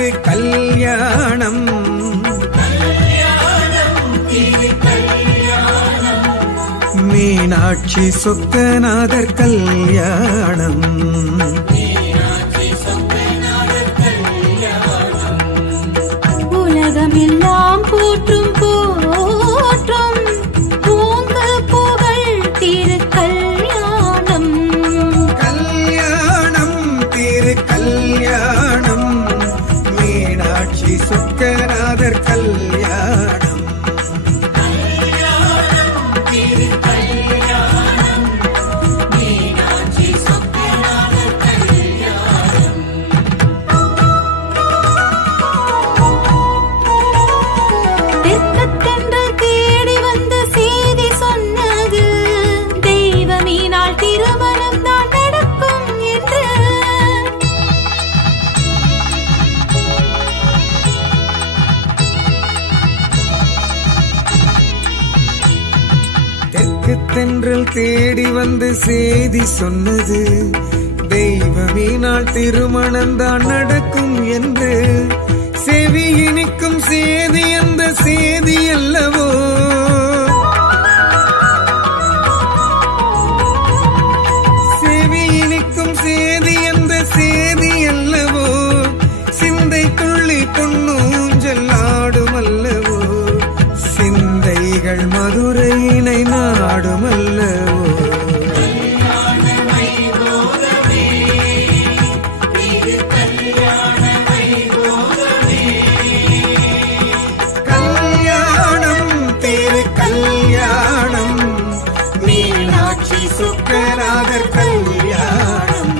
திரு கல்யாணம் மீனாட்சி சொக்கநாதர் கல்யாணம் உலகமெல்லாம் போற்றும் போற்றும் பூங்க புகழ் திரு கல்யாணம் கல்யாணம் திரு கல்யாணம் மீனாட்சி சொக்கநாதர் கல்யாணம் தென்றல் தேடி வந்து செய்தி சொன்னது தெய்வமீனால் திருமணம்தான் நடக்கும் என்று செவி இனிக்கும் செய்தி அந்த செய்தி அல்லவோ செவி இனிக்கும் செய்தி அந்த செய்தி அல்லவோ சிந்தை துள்ளி பொன்னூஞ்சல் ஆடும் அல்லவோ சிந்தைகள் மதுரையினை நாடுமல்லவோ கல்யாணம் திரு கல்யாணம் மீனாட்சி சொக்கநாதர் கல்யாணம்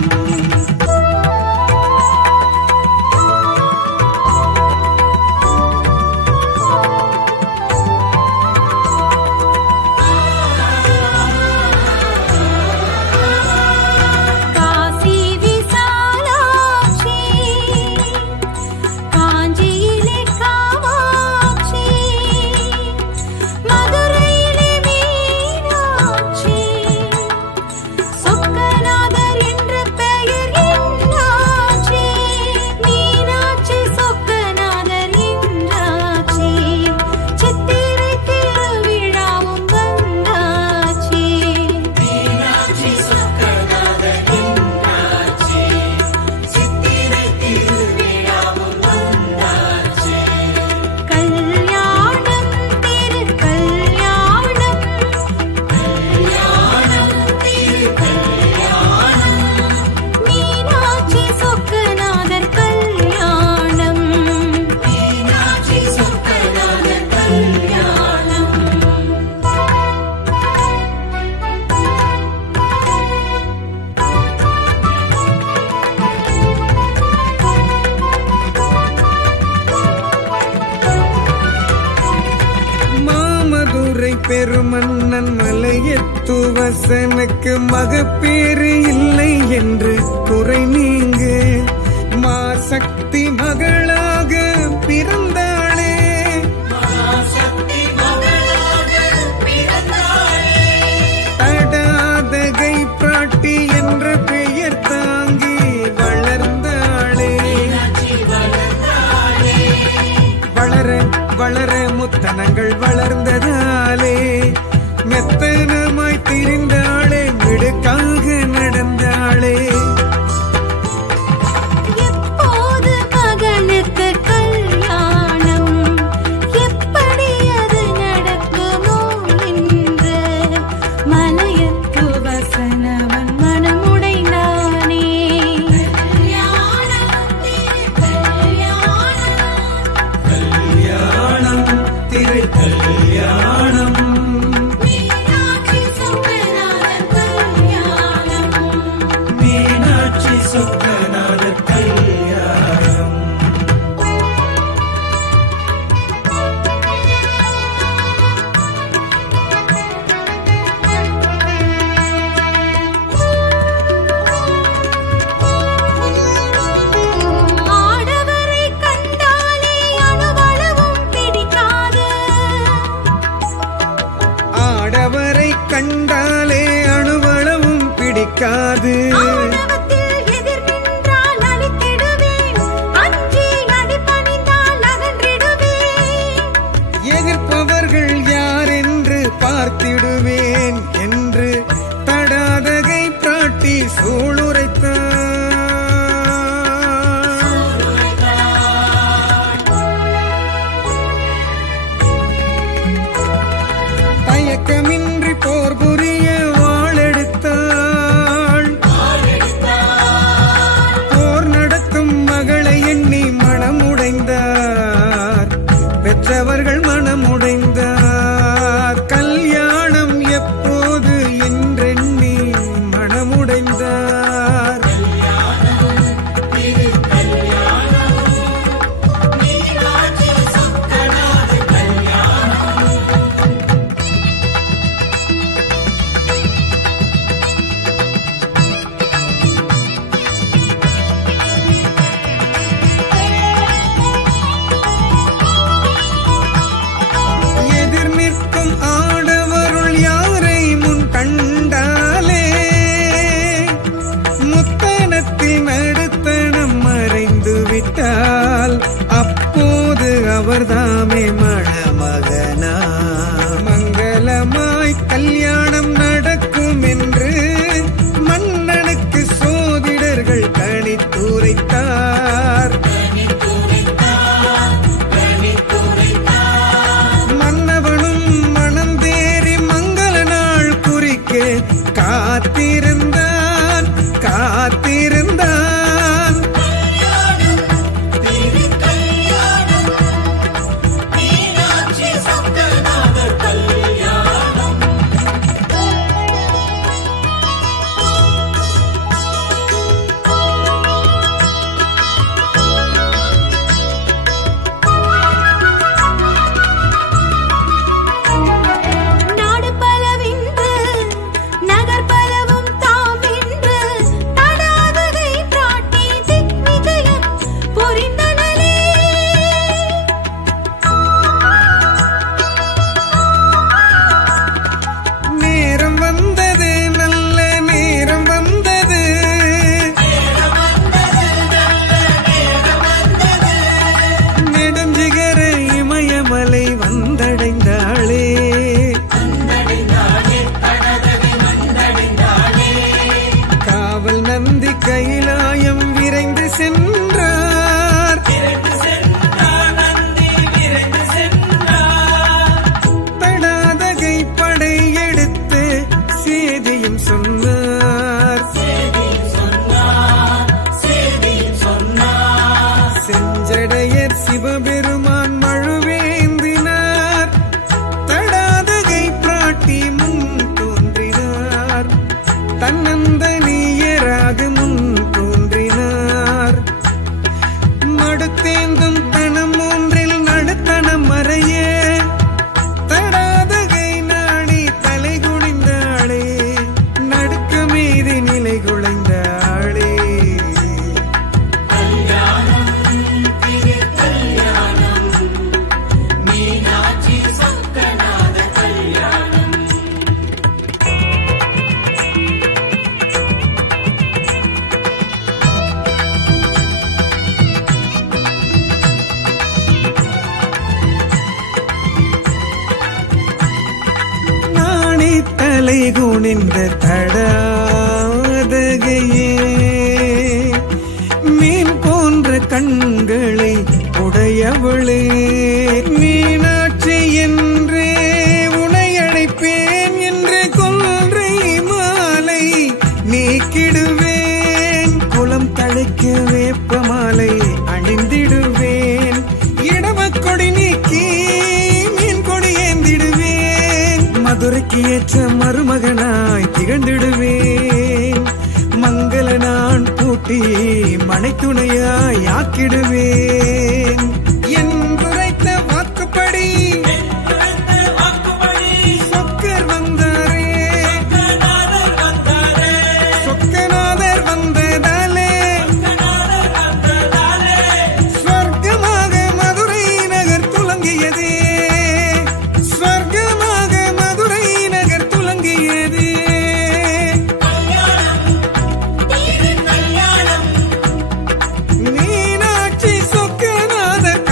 பெருமன்னன் மலையத்துவசனுக்கு மகப்பேறு இல்லை என்று குறை நீங்க மாசக்தி மகளாக பிறந்தாளே தடாதகை பிராட்டி என்ற பெயர் தாங்கி வளர்ந்தாளே வளர வளர முத்தனங்கள் வளர்ந்ததாலே மெத்தனமாய் திரிந்தாளே மிடுக்காக நடந்தாளே எப்போது மகனுக்கு கல்யாணம் எப்படி அது நடக்குமோ என்று மலையத்து வசனவன் மனமுடைந்தானே கல்யாணம் திரு கல்யாணம் மீனாட்சி சொக்கநாதர் கல்யாணம் மீனாட்சி சொக்கநாதர் கல்யாணம் ஆடவரை கண்டாலே அணுவளவும் பிடிக்காது ஆடவரை கண்டாலே அணுவளவும் பிடிக்காது ஆணவத்தில் எதிர் நின்றால் அழித்திடுவேன் அஞ்சி காத்திருந்தான் காத்திருந்தான். கைலாயம் விரைந்து சென்றார். தடாதகை படை எடுத்து சேதியும் சொன்னார். செஞ்சடையர் சிவபெருமான் மழுவேந்தினார். தடாதகை பிராட்டி முன் தோன்றினார். தன்னந்த நீயராக முன் தோன்றினார். மடுத்தேந்தும் தனம் ஒன்றில் நடுத்தனம் மறைய தடாதகை நாடி தலை குனிந்தாளே. நடுக்க மீது நிலை குலைந்தாளே. தலை குனிந்த தடாதகையே மீன் போன்ற கண்களை உடையவளே. மீனாட்சி என்றே உனை அழைப்பேன் என்று கொன்றை மாலை நீக்கிடுவேன். குலம் தழைக்க வேப்ப மாலை அணிந்திடுவேன். இடவக்கொடி நீக்கி மீன் கொடி ஏந்திடுவேன். மதுரைக்கு ஏற்ற மருமகனாய் திகழ்ந்திடுவேன். மங்கள நான் பூட்டி மனைத்துணையாய் ஆக்கிடுவேன். என்றுரைத்த வாக்குப்படி சொக்கர் வந்தாரே. சொக்கநாதர் வந்ததாலே ஸ்வர்க்கமாக மதுரை நகர் துலங்கியதே. ஸ்வர்க்கமாக மதுரை நகர் துலங்கியதே. மீனாட்சி சொக்கநாதர்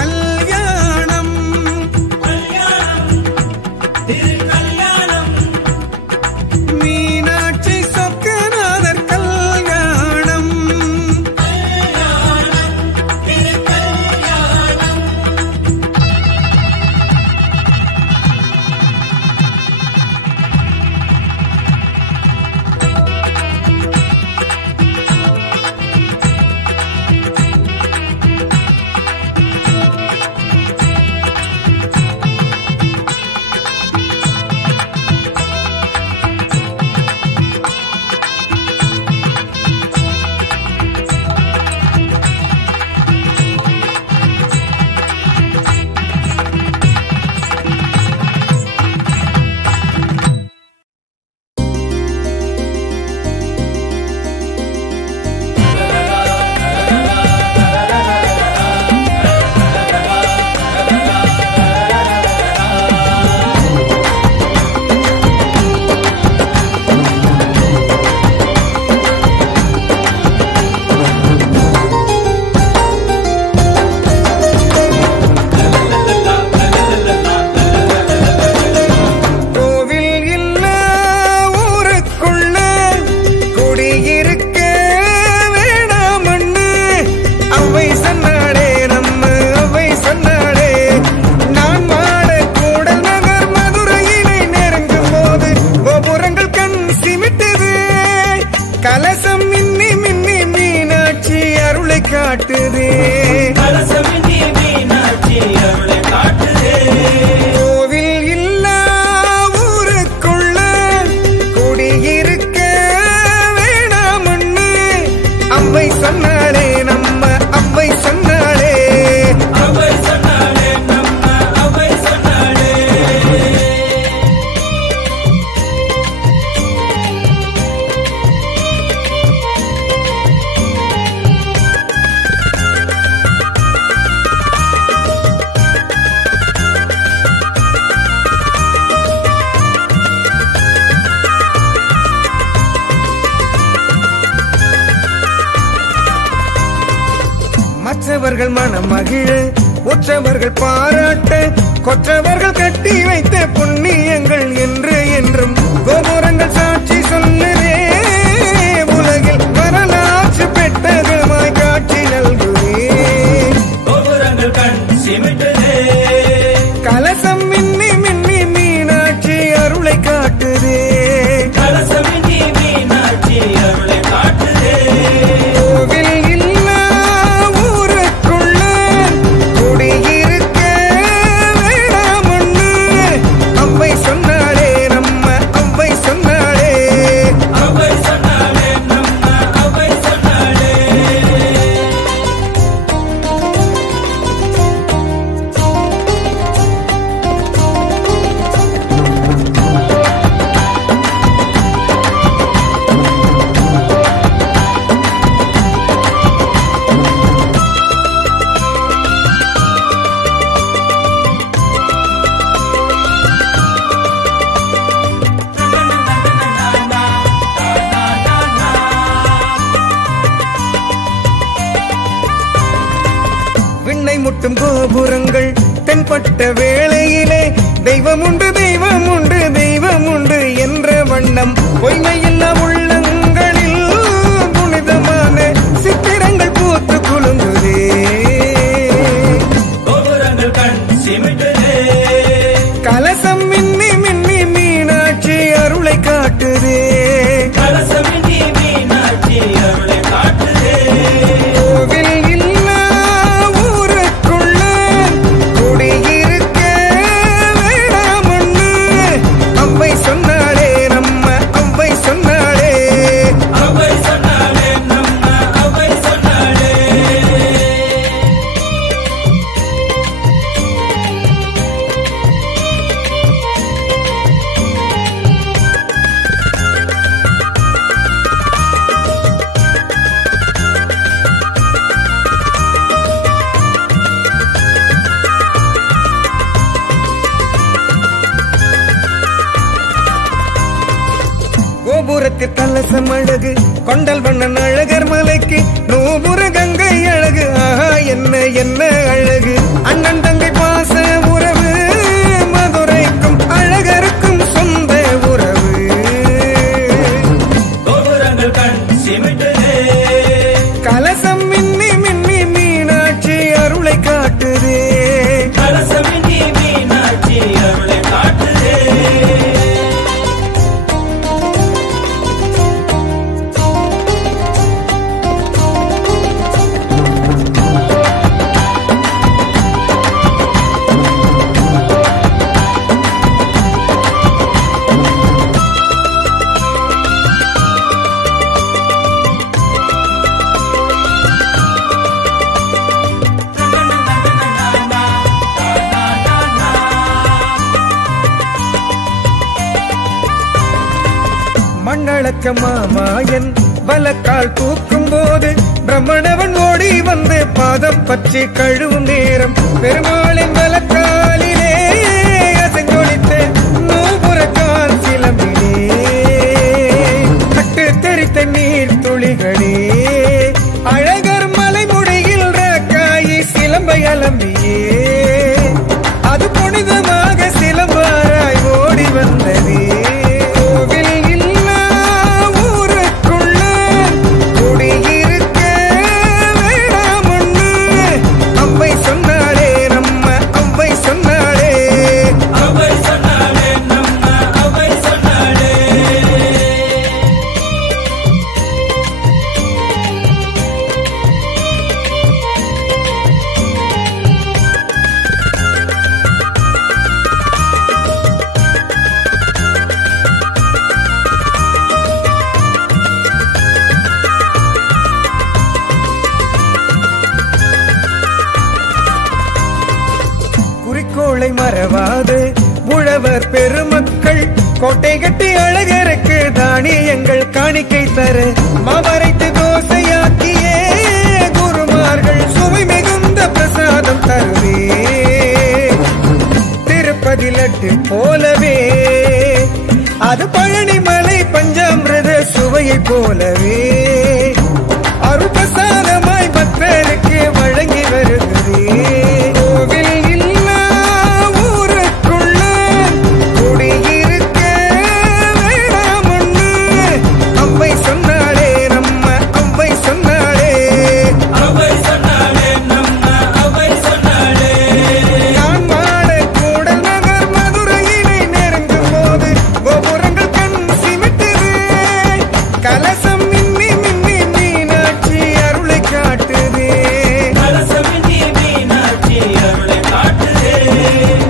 சிமிட்டுது கலசம் மின்னி மின்னி மீனாட்சி அருளை காட்டுது கோவில் இல்லா ஊருக்குள்ள குடியிருக்க வேணாமண்ணு அவ்வை சொன்னாலே நம்ம அவ்வை சொன்னாலே மற்றவர்கள் மனம் மகிழ ஒற்றவர்கள் பாராட்ட கொற்றவர்கள் கட்டி வைத்த புண்ணியங்கள் என்று என்றும் கோபுரங்கள் சாட்சி சொல்லுதே உலகில் வரலாற்று பெட்டகமாய் காட்சி நல்குதே கோபுரங்கள் கண் சிமிட்டுதே கலசம் மின்னி மின்னி மீனாட்சி அருளை காட்டுதே கலசம் மின்னி மீனாட்சி அருளை காட்டுதே கோவில் இல்லா ஊருக்குள்ள குடியிருக்க வேணாமண்ணு அவ்வை சொன்னாலே நம்ம அவ்வை சொன்னாலே அவ்வை சொன்னாலே நம்ம அவ்வை சொன்னாலே விண்ணை முட்டும் கோபுரங்கள் தென்பட்ட வேளையிலே தெய்வம் உண்டு தெய்வம் உண்டு தெய்வம் உண்டு என்ற வண்ணம் பொய்மையில்லா உள்ளங்களில் புனிதமான சித்திரங்கள் பூத்து குலுங்குதே கோபுரங்கள் கண் சிமிட்டுதே கலசம் மின்னி மின்னி மீனாட்சி அருளை காட்டுதே கலசம் மின்னி மீனாட்சி அருளை காட்டுதே கோவில் இல்லா ஊருக்குள்ள குடியிருக்க வேணாமண்ணு அவ்வை சொன்னாலே நம்ம அவ்வை சொன்னாலே அவ்வை சொன்னாலே நம்ம அவ்வை சொன்னாலே கோபுரத்தில் கலசம் அழகு கொண்டல் வண்ணன் அழகர் மலைக்கு நூபுர கங்கை அழகு ஆஹா என்ன என்ன அழகு அண்ணன் தங்கை பாச உறவு மதுரைக்கும் அழகருக்கும் சொந்த உறவு கோபுரங்கள் கண் சிமிட்டுதே கலசம் மின்னி மின்னி மீனாட்சி அருளை காட்டுதே கலசம் மின்னி மீனாட்சி அருளை காட்டுதே மண்ணளக்க மாமாயன் வலக்கால் தூக்கும் போது பிரம்மணவன் ஓடி வந்து பாதம் பற்றி கழுவும் நேரம் பெருமாளின் வலக்காலிலே அசைந்தொழித்த நூபுரக்கால் சிலம்பிலே கட்டு தெரித்த நீர் துளிகளே அழகர் மலைமுடியில் ராக்காயி சிலம்பை அலம்பியே அது புனிதமாக சிலம்பாராய் ஓடி வந்ததே கோவில் இல்லா ஊருக்குள்ள குடியிருக்க வேணாமண்ணு அவ்வை சொன்னாலே நம்ம அவ்வை சொன்னாலே மறவாது உழவர் பெருமக்கள் கோட்டை கட்டி அழகருக்கு தானியங்கள் காணிக்கை தர மாவரைத்து தோசையாக்கியே குருமார்கள் சுவை மிகுந்த பிரசாதம் தருவே திருப்பதி லட்டு போலவே அது பழனிமலை பஞ்சாமிரத சுவையை போலவே அருபசாரமாய் பக்தருக்கு வழங்கி வருகிறே கோவில் இல்லா ஊருக்குள்ள குடியிருக்க வேணாமொன்னு அவ்வை சொன்னாளே நம்ம அவ்வை சொன்னாளே அவ்வை சொன்னாளே நம்ம அவ்வை சொன்னாளே நான் வாழ கூடல் நகர் மதுரையினை நெருங்கும் போது கோபுரங்கள் கண் சிமிட்டுது கலசம் மின்னி மின்னி மீனாட்சி அருளை காட்டுதே கலசமின்றி மீனாட்சி அருளை காட்டுதே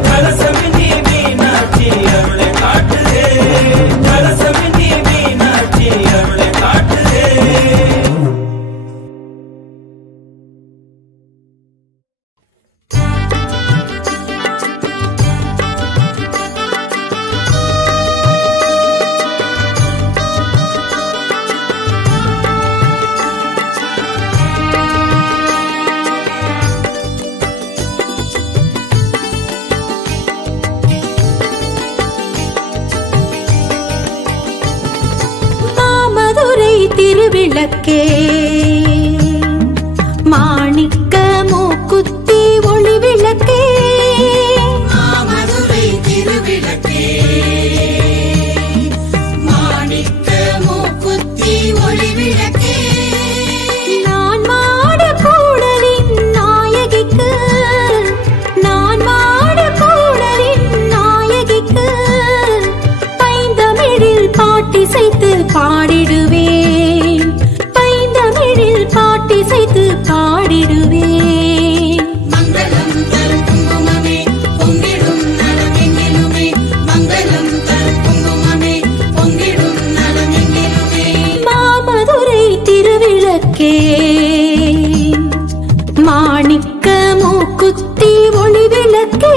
கலசமின்றி மீனாட்சி அருளை காட்டுதே கலசமின்றி மீனாட்சி அருளை காட்டுதே மாமதுரை திருவிளக்கே மாணிக்க மூக்குத்தி ஒளி விளக்கே மாமதுரை திருவிளக்கே மாணிக்க மூக்குத்தி ஒளி விளக்கே நான் மாட கூடலின் நாயகிக்கு நான் மாட கூடலின் நாயகிக்கு பைந்தமிழில் பாட்டிசைத்து பாடிடுவேன் பைந்தமிழில் பாட்டிசைத்து பாடிடுவேன் மங்களம் தரும் குங்குமமே பொங்கிடும் நலமெங்கிலுமே மங்களம் தரும் குங்குமமே பொங்கிடும் நலமெங்கிலுமே மாமதுரை திருவிளக்கே மாணிக்க மூக்குத்தி ஒளி விளக்கே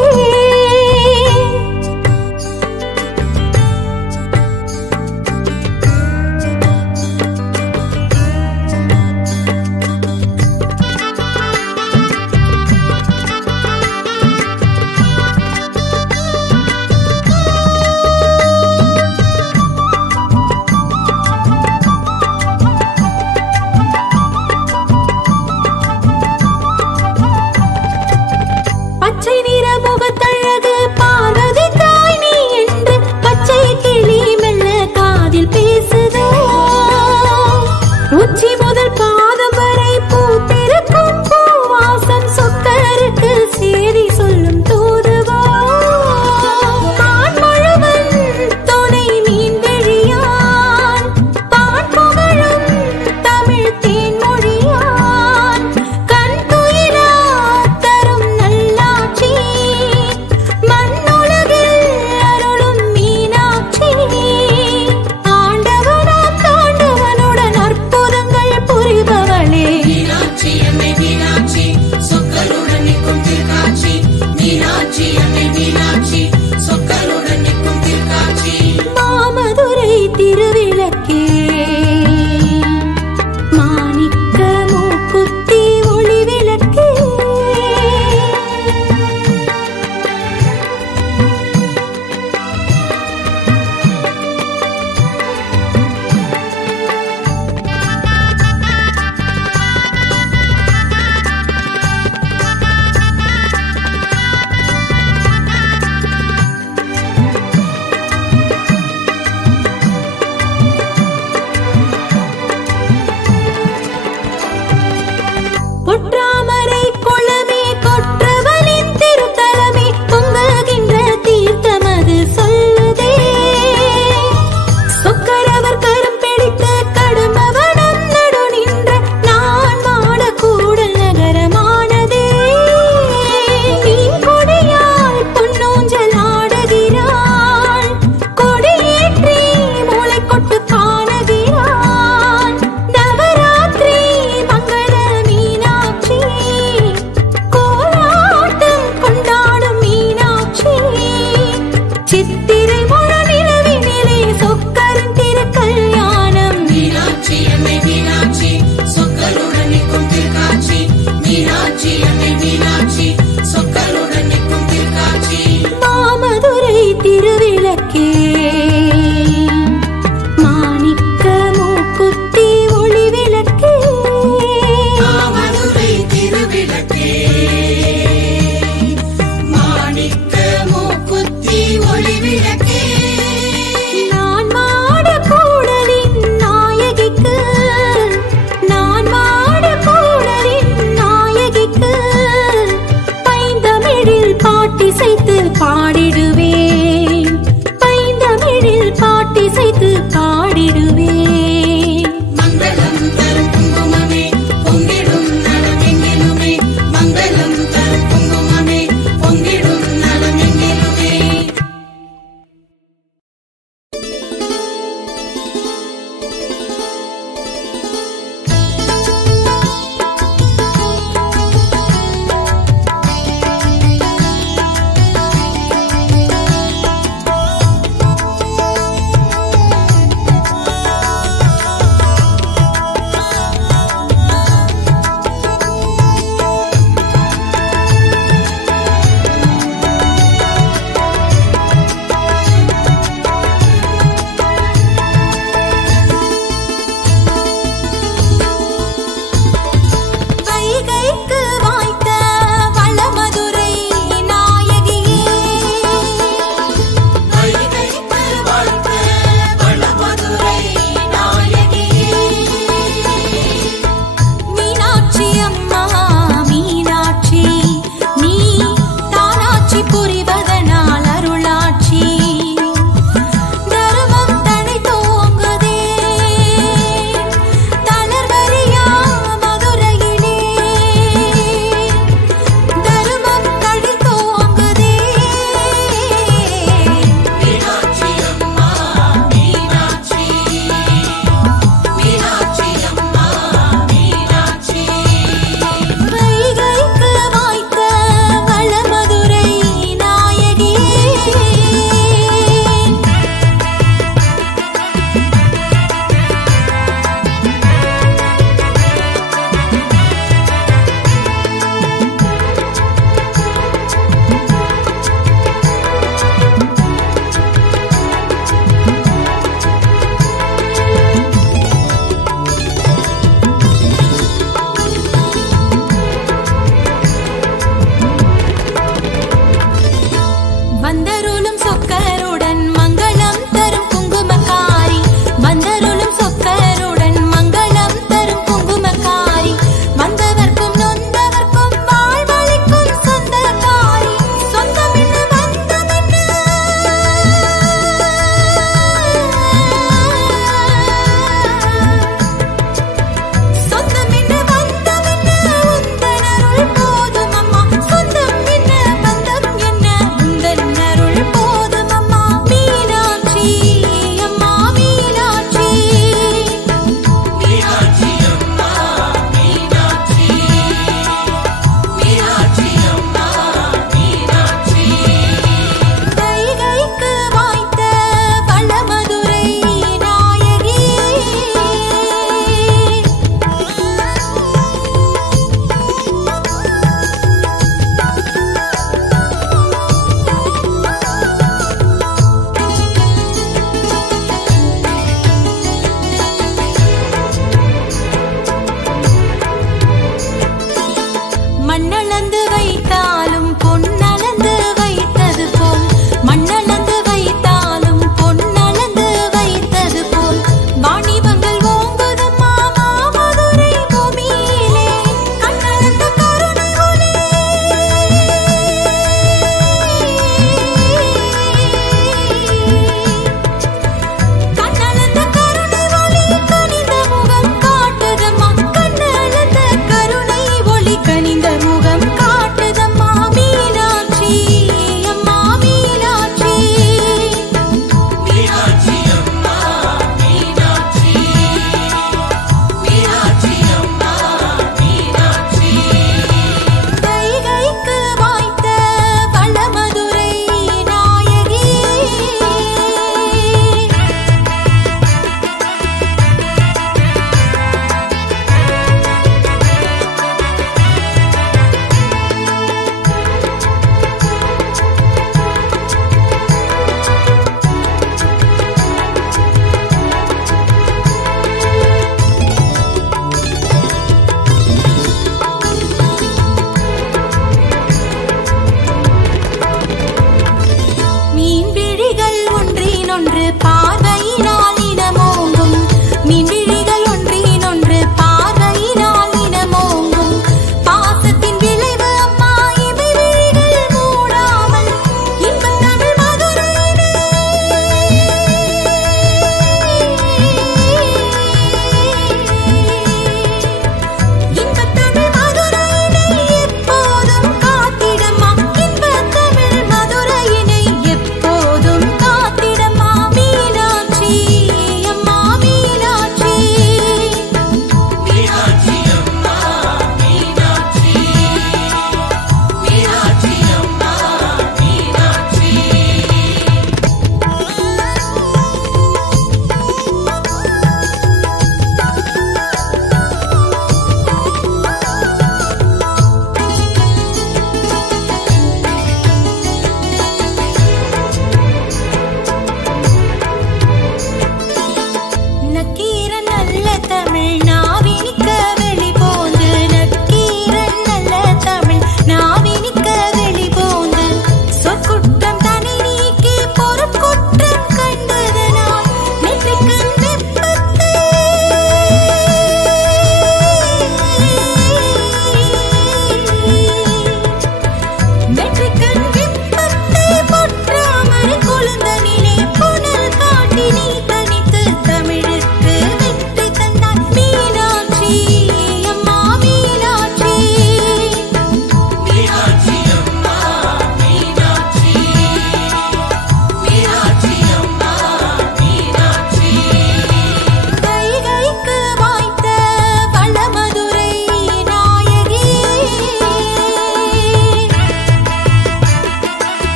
தமிழ்நாடு